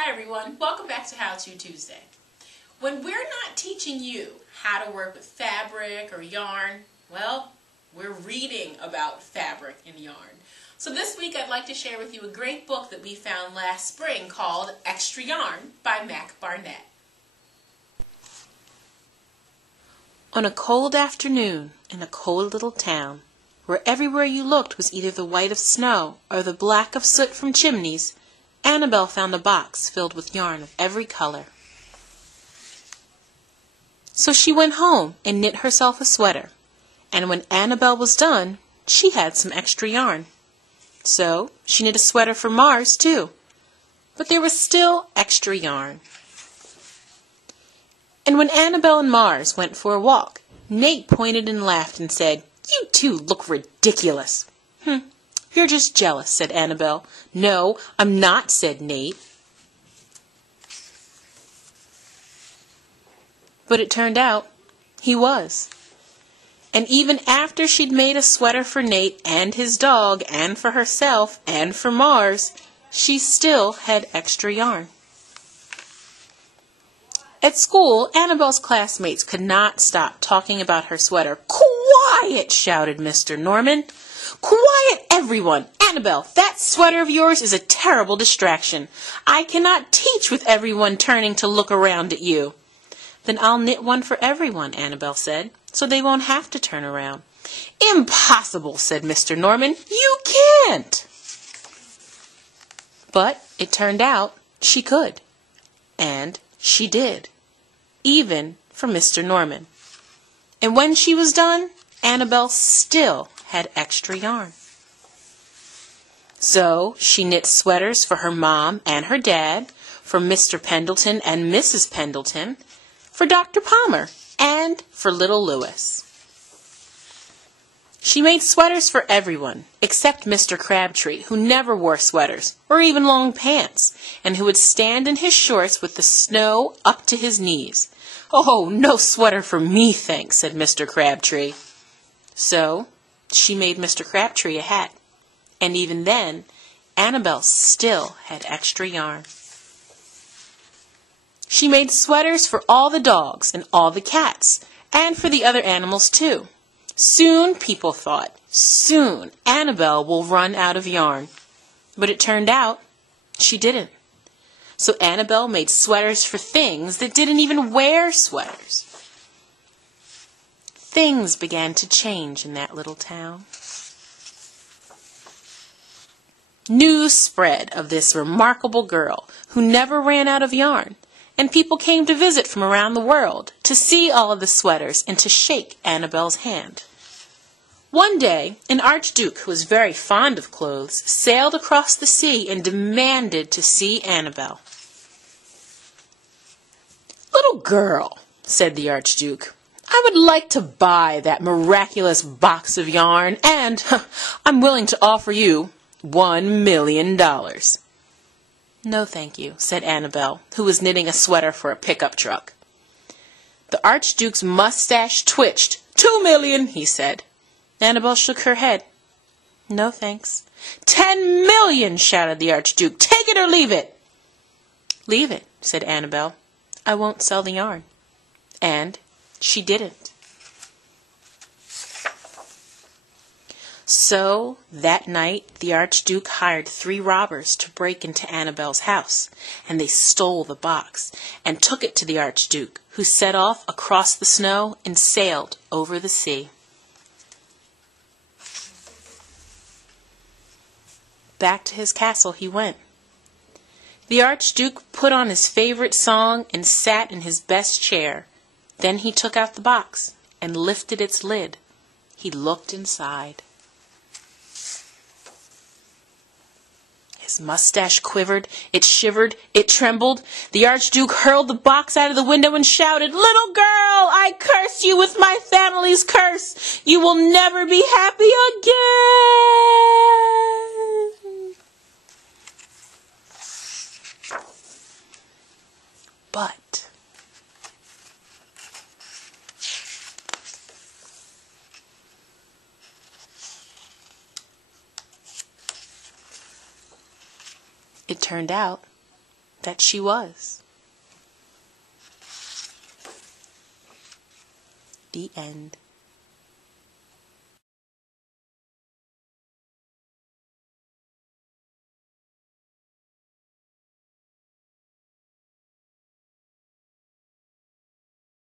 Hi everyone, welcome back to How To Tuesday. When we're not teaching you how to work with fabric or yarn, well, we're reading about fabric and yarn. So this week I'd like to share with you a great book that we found last spring called Extra Yarn by Mac Barnett. On a cold afternoon in a cold little town, where everywhere you looked was either the white of snow or the black of soot from chimneys, Annabelle found a box filled with yarn of every color. So she went home and knit herself a sweater, and when Annabelle was done, she had some extra yarn. So she knit a sweater for Mars too, but there was still extra yarn. And when Annabelle and Mars went for a walk, Nate pointed and laughed and said, "You two look ridiculous." "You're just jealous," said Annabelle. "No, I'm not," said Nate. But it turned out he was. And even after she'd made a sweater for Nate and his dog and for herself and for Mars, she still had extra yarn. At school, Annabelle's classmates could not stop talking about her sweater. "Quiet!" shouted Mr. Norman. "Quiet, everyone! Annabelle, that sweater of yours is a terrible distraction. I cannot teach with everyone turning to look around at you." "Then I'll knit one for everyone," Annabelle said, "so they won't have to turn around." "Impossible," said Mr. Norman. "You can't." But it turned out she could. And she did. Even for Mr. Norman. And when she was done, Annabelle still had extra yarn. So she knit sweaters for her mom and her dad, for Mr. Pendleton and Mrs. Pendleton, for Dr. Palmer, and for little Louis. She made sweaters for everyone, except Mr. Crabtree, who never wore sweaters, or even long pants, and who would stand in his shorts with the snow up to his knees. "Oh, no sweater for me, thanks," said Mr. Crabtree. So she made Mr. Crabtree a hat, and even then, Annabelle still had extra yarn. She made sweaters for all the dogs and all the cats, and for the other animals too. Soon, people thought, soon Annabelle will run out of yarn. But it turned out she didn't. So Annabelle made sweaters for things that didn't even wear sweaters. Things began to change in that little town. News spread of this remarkable girl who never ran out of yarn, and people came to visit from around the world to see all of the sweaters and to shake Annabelle's hand. One day, an archduke who was very fond of clothes sailed across the sea and demanded to see Annabelle. "Little girl," said the archduke, "I would like to buy that miraculous box of yarn, and I'm willing to offer you $1 million. "No, thank you," said Annabelle, who was knitting a sweater for a pickup truck. The archduke's mustache twitched. "$2 million, he said. Annabelle shook her head. "No, thanks." $10 million, shouted the archduke. "Take it or leave it." "Leave it," said Annabelle. "I won't sell the yarn." And she didn't. So, that night, the archduke hired 3 robbers to break into Annabelle's house, and they stole the box and took it to the archduke, who set off across the snow and sailed over the sea. Back to his castle he went. The archduke put on his favorite song and sat in his best chair. Then he took out the box and lifted its lid. He looked inside. His mustache quivered, it shivered, it trembled. The archduke hurled the box out of the window and shouted, "Little girl, I curse you with my family's curse. You will never be happy again." But it turned out that she was. The end.